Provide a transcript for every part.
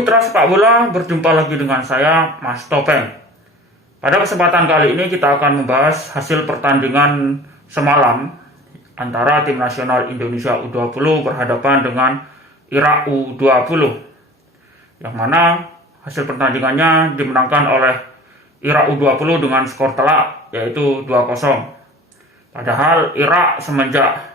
Mitra Sepak Bola, berjumpa lagi dengan saya, Mas Topeng. Pada kesempatan kali ini kita akan membahas hasil pertandingan semalam antara Tim Nasional Indonesia U20 berhadapan dengan Irak U20. Yang mana hasil pertandingannya dimenangkan oleh Irak U20 dengan skor telak yaitu 2-0. Padahal Irak semenjak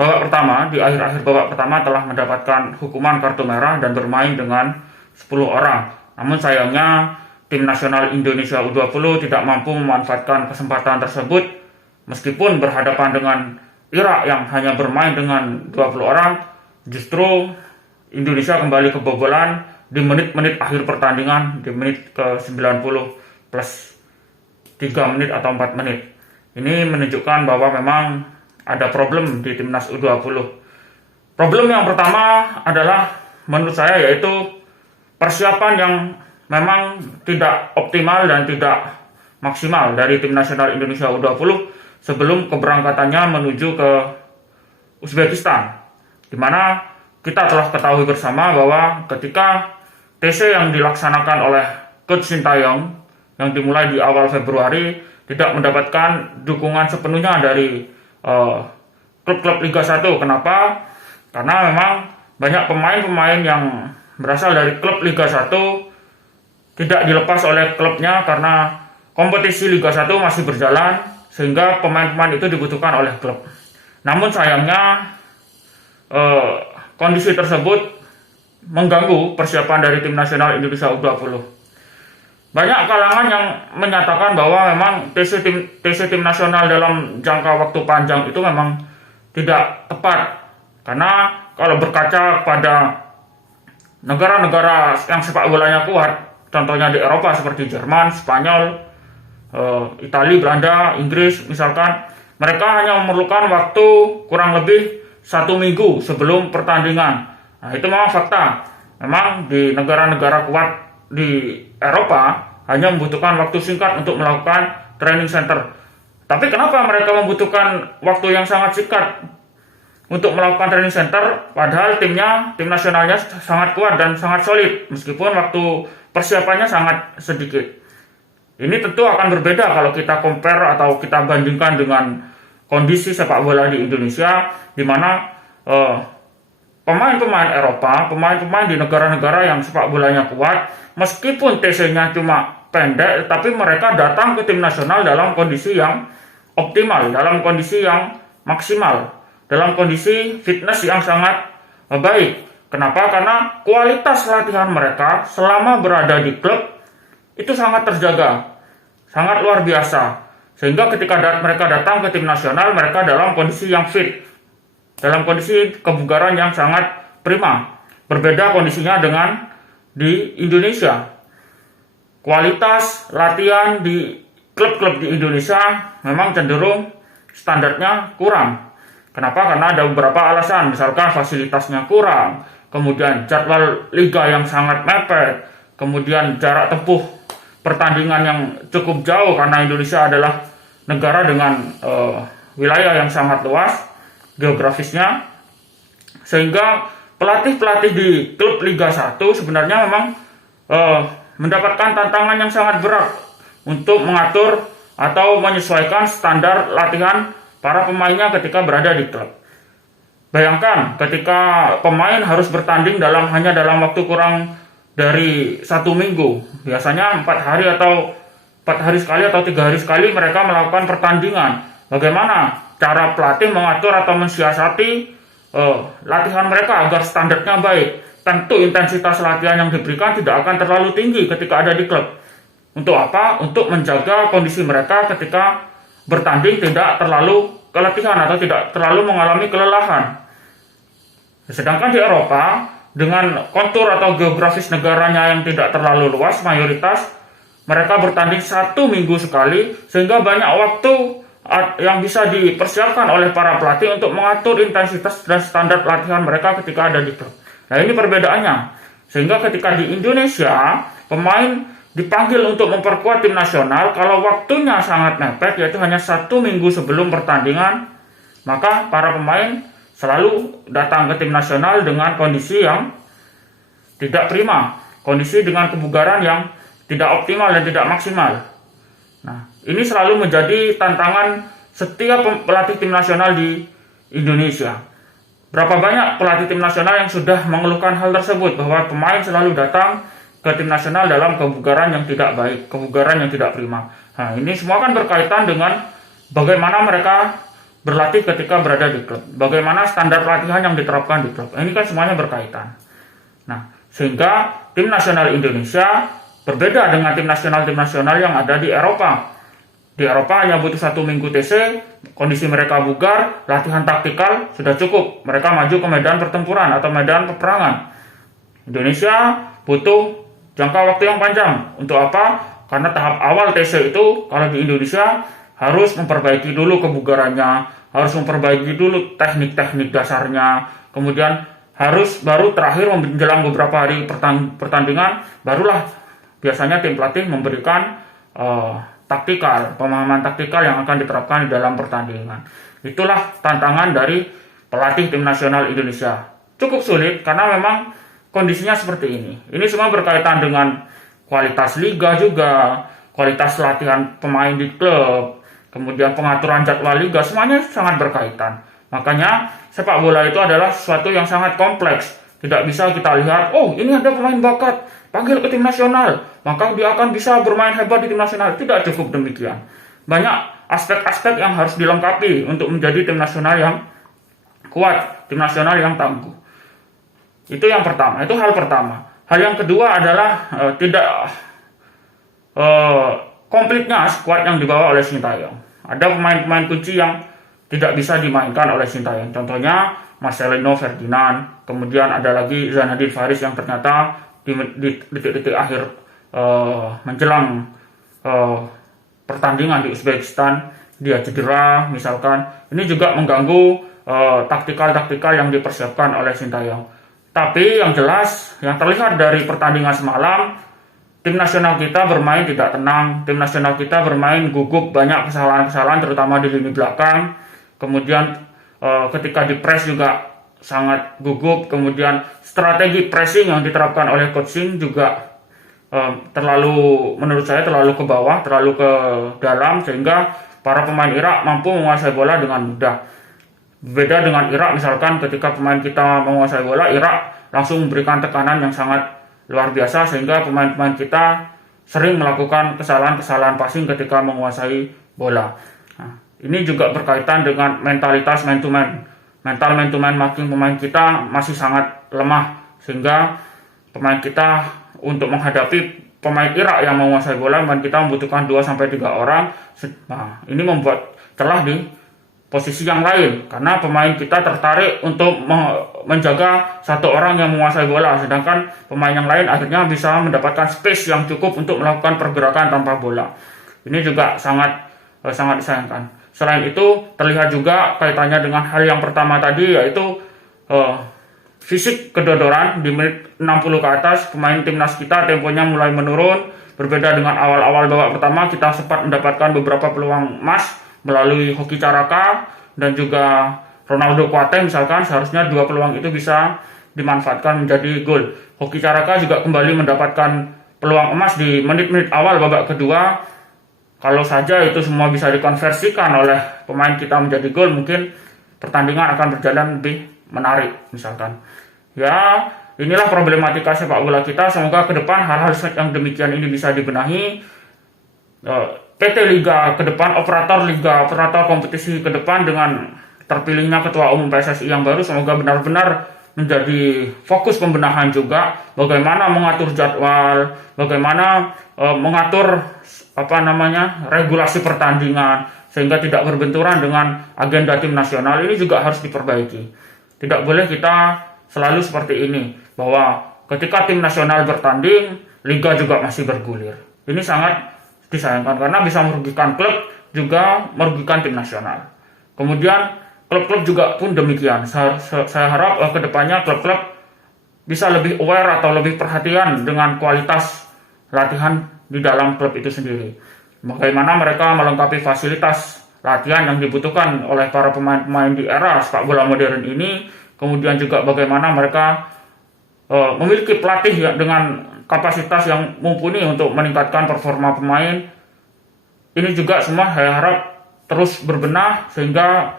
babak pertama, di akhir-akhir babak pertama telah mendapatkan hukuman kartu merah dan bermain dengan 10 orang. Namun sayangnya Tim Nasional Indonesia U20 tidak mampu memanfaatkan kesempatan tersebut. Meskipun berhadapan dengan Irak yang hanya bermain dengan 20 orang, justru Indonesia kembali kebobolan di menit-menit akhir pertandingan, di menit ke-90 plus 3 menit atau 4 menit. Ini menunjukkan bahwa memang ada problem di Timnas U20. Problem yang pertama adalah menurut saya yaitu persiapan yang memang tidak optimal dan tidak maksimal dari Tim Nasional Indonesia U20 sebelum keberangkatannya menuju ke Uzbekistan. Di mana kita telah ketahui bersama bahwa ketika TC yang dilaksanakan oleh Coach Sintayong yang dimulai di awal Februari tidak mendapatkan dukungan sepenuhnya dari klub-klub Liga 1. Kenapa? Karena memang banyak pemain-pemain yang berasal dari klub Liga 1 tidak dilepas oleh klubnya karena kompetisi Liga 1 masih berjalan, sehingga pemain-pemain itu dibutuhkan oleh klub. Namun sayangnya kondisi tersebut mengganggu persiapan dari Tim Nasional Indonesia U20. Banyak kalangan yang menyatakan bahwa memang TC tim nasional dalam jangka waktu panjang itu memang tidak tepat. Karena kalau berkaca pada negara-negara yang sepak bolanya kuat, contohnya di Eropa seperti Jerman, Spanyol, Italia, Belanda, Inggris misalkan, mereka hanya memerlukan waktu kurang lebih 1 minggu sebelum pertandingan. Nah, itu memang fakta. Memang di negara-negara kuat di Eropa hanya membutuhkan waktu singkat untuk melakukan training center. Tapi kenapa mereka membutuhkan waktu yang sangat singkat untuk melakukan training center, padahal tim nasionalnya sangat kuat dan sangat solid, meskipun waktu persiapannya sangat sedikit. Ini tentu akan berbeda kalau kita compare atau kita bandingkan dengan kondisi sepak bola di Indonesia, di mana pemain-pemain Eropa, pemain-pemain di negara-negara yang sepak bolanya kuat, meskipun TC-nya cuma pendek, tapi mereka datang ke tim nasional dalam kondisi yang optimal, dalam kondisi yang maksimal, dalam kondisi fitness yang sangat baik. Kenapa? Karena kualitas latihan mereka selama berada di klub itu sangat terjaga, sangat luar biasa. Sehingga ketika mereka datang ke tim nasional, mereka dalam kondisi yang fit, dalam kondisi kebugaran yang sangat prima. Berbeda kondisinya dengan di Indonesia. Kualitas latihan di klub-klub di Indonesia memang cenderung standarnya kurang. Kenapa? Karena ada beberapa alasan. Misalkan fasilitasnya kurang, kemudian jadwal liga yang sangat mepet, kemudian jarak tempuh pertandingan yang cukup jauh karena Indonesia adalah negara dengan wilayah yang sangat luas geografisnya, sehingga pelatih-pelatih di klub Liga 1 sebenarnya memang mendapatkan tantangan yang sangat berat untuk mengatur atau menyesuaikan standar latihan para pemainnya ketika berada di klub. Bayangkan ketika pemain harus bertanding hanya dalam waktu kurang dari 1 minggu, biasanya 4 hari sekali atau 3 hari sekali mereka melakukan pertandingan. Bagaimana cara pelatih mengatur atau mensiasati latihan mereka agar standarnya baik? Tentu intensitas latihan yang diberikan tidak akan terlalu tinggi ketika ada di klub. Untuk apa? Untuk menjaga kondisi mereka ketika bertanding tidak terlalu keletihan atau tidak terlalu mengalami kelelahan. Sedangkan di Eropa, dengan kontur atau geografis negaranya yang tidak terlalu luas, mayoritas mereka bertanding 1 minggu sekali, sehingga banyak waktu yang bisa dipersiapkan oleh para pelatih untuk mengatur intensitas dan standar latihan mereka ketika ada di klub. Nah, ini perbedaannya. Sehingga ketika di Indonesia, pemain dipanggil untuk memperkuat tim nasional, kalau waktunya sangat mepet, yaitu hanya 1 minggu sebelum pertandingan, maka para pemain selalu datang ke tim nasional dengan kondisi yang tidak prima, kondisi dengan kebugaran yang tidak optimal dan tidak maksimal. Nah, ini selalu menjadi tantangan setiap pelatih tim nasional di Indonesia. Berapa banyak pelatih tim nasional yang sudah mengeluhkan hal tersebut, bahwa pemain selalu datang ke tim nasional dalam kebugaran yang tidak baik, kebugaran yang tidak prima. Nah, ini semua kan berkaitan dengan bagaimana mereka berlatih ketika berada di klub, bagaimana standar latihan yang diterapkan di klub. Ini kan semuanya berkaitan. Nah, sehingga tim nasional Indonesia berbeda dengan tim nasional yang ada di Eropa. Di Eropa hanya butuh 1 minggu TC, kondisi mereka bugar, latihan taktikal sudah cukup. Mereka maju ke medan pertempuran atau medan peperangan. Indonesia butuh jangka waktu yang panjang. Untuk apa? Karena tahap awal TC itu kalau di Indonesia harus memperbaiki dulu kebugarannya, harus memperbaiki dulu teknik-teknik dasarnya, kemudian baru terakhir menjelang beberapa hari pertandingan, barulah biasanya tim pelatih memberikan taktikal, pemahaman taktikal yang akan diterapkan di dalam pertandingan. Itulah tantangan dari pelatih tim nasional Indonesia. Cukup sulit karena memang kondisinya seperti ini. Ini semua berkaitan dengan kualitas liga juga, kualitas latihan pemain di klub, kemudian pengaturan jadwal liga, semuanya sangat berkaitan. Makanya sepak bola itu adalah sesuatu yang sangat kompleks. Tidak bisa kita lihat, oh ini ada pemain bakat, panggil ke tim nasional, maka dia akan bisa bermain hebat di tim nasional. Tidak cukup demikian. Banyak aspek-aspek yang harus dilengkapi untuk menjadi tim nasional yang kuat, tim nasional yang tangguh. Itu yang pertama, itu hal pertama. Hal yang kedua adalah tidak komplitnya skuad yang dibawa oleh Sintayong. Ada pemain-pemain kunci yang tidak bisa dimainkan oleh Sintayong. Contohnya Marcelino Ferdinand, kemudian ada lagi Zanadin Faris yang ternyata di detik-detik akhir menjelang pertandingan di Uzbekistan dia cedera misalkan. Ini juga mengganggu taktikal-taktikal yang dipersiapkan oleh Sintayong. Tapi yang jelas, yang terlihat dari pertandingan semalam, tim nasional kita bermain tidak tenang, tim nasional kita bermain gugup, banyak kesalahan-kesalahan terutama di lini belakang. Kemudian ketika di press juga sangat gugup, kemudian strategi pressing yang diterapkan oleh Coach Shin juga menurut saya terlalu ke bawah, terlalu ke dalam, sehingga para pemain Irak mampu menguasai bola dengan mudah. Beda dengan Irak misalkan ketika pemain kita menguasai bola, Irak langsung memberikan tekanan yang sangat luar biasa sehingga pemain-pemain kita sering melakukan kesalahan-kesalahan passing ketika menguasai bola. Nah, ini juga berkaitan dengan mentalitas man to man. Mental man to man marking pemain kita masih sangat lemah sehingga pemain kita untuk menghadapi pemain Irak yang menguasai bola, pemain kita membutuhkan 2-3 orang. Nah, ini membuat celah di posisi yang lain karena pemain kita tertarik untuk menjaga satu orang yang menguasai bola, sedangkan pemain yang lain akhirnya bisa mendapatkan space yang cukup untuk melakukan pergerakan tanpa bola. Ini juga sangat disayangkan. Selain itu terlihat juga kaitannya dengan hal yang pertama tadi, yaitu fisik kedodoran. Di menit 60 ke atas pemain timnas kita temponya mulai menurun. Berbeda dengan awal-awal babak pertama, kita sempat mendapatkan beberapa peluang emas melalui Hoki Caraka dan juga Ronaldo Kuate misalkan. Seharusnya 2 peluang itu bisa dimanfaatkan menjadi gol. Hoki Caraka juga kembali mendapatkan peluang emas di menit-menit awal babak kedua. Kalau saja itu semua bisa dikonversikan oleh pemain kita menjadi gol, mungkin pertandingan akan berjalan lebih menarik misalkan. Ya, inilah problematika sepak bola kita. Semoga ke depan hal-hal yang demikian ini bisa dibenahi. PT Liga ke depan, operator Liga, operator kompetisi ke depan dengan terpilihnya Ketua Umum PSSI yang baru, semoga benar-benar menjadi fokus pembenahan juga. Bagaimana mengatur jadwal, bagaimana mengatur regulasi pertandingan sehingga tidak berbenturan dengan agenda tim nasional. Ini juga harus diperbaiki. Tidak boleh kita selalu seperti ini, bahwa ketika tim nasional bertanding, liga juga masih bergulir. Ini sangat disayangkan karena bisa merugikan klub, juga merugikan tim nasional. Kemudian klub-klub juga pun demikian. Saya harap ke depannya klub-klub bisa lebih aware atau lebih perhatian dengan kualitas latihan di dalam klub itu sendiri. Bagaimana mereka melengkapi fasilitas latihan yang dibutuhkan oleh para pemain-pemain di era sepak bola modern ini. Kemudian juga bagaimana mereka memiliki pelatih ya, dengan kapasitas yang mumpuni untuk meningkatkan performa pemain. Ini juga semua saya harap terus berbenah sehingga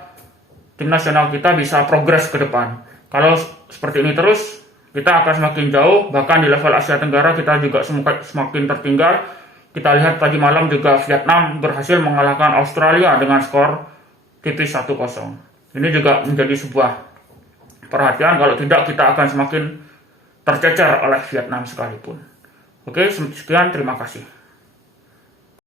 tim nasional kita bisa progres ke depan. Kalau seperti ini terus, kita akan semakin jauh, bahkan di level Asia Tenggara kita juga semakin tertinggal. Kita lihat tadi malam juga Vietnam berhasil mengalahkan Australia dengan skor tipis 1-0. Ini juga menjadi sebuah perhatian, kalau tidak kita akan semakin tercecer oleh Vietnam sekalipun. Oke, sekian, terima kasih.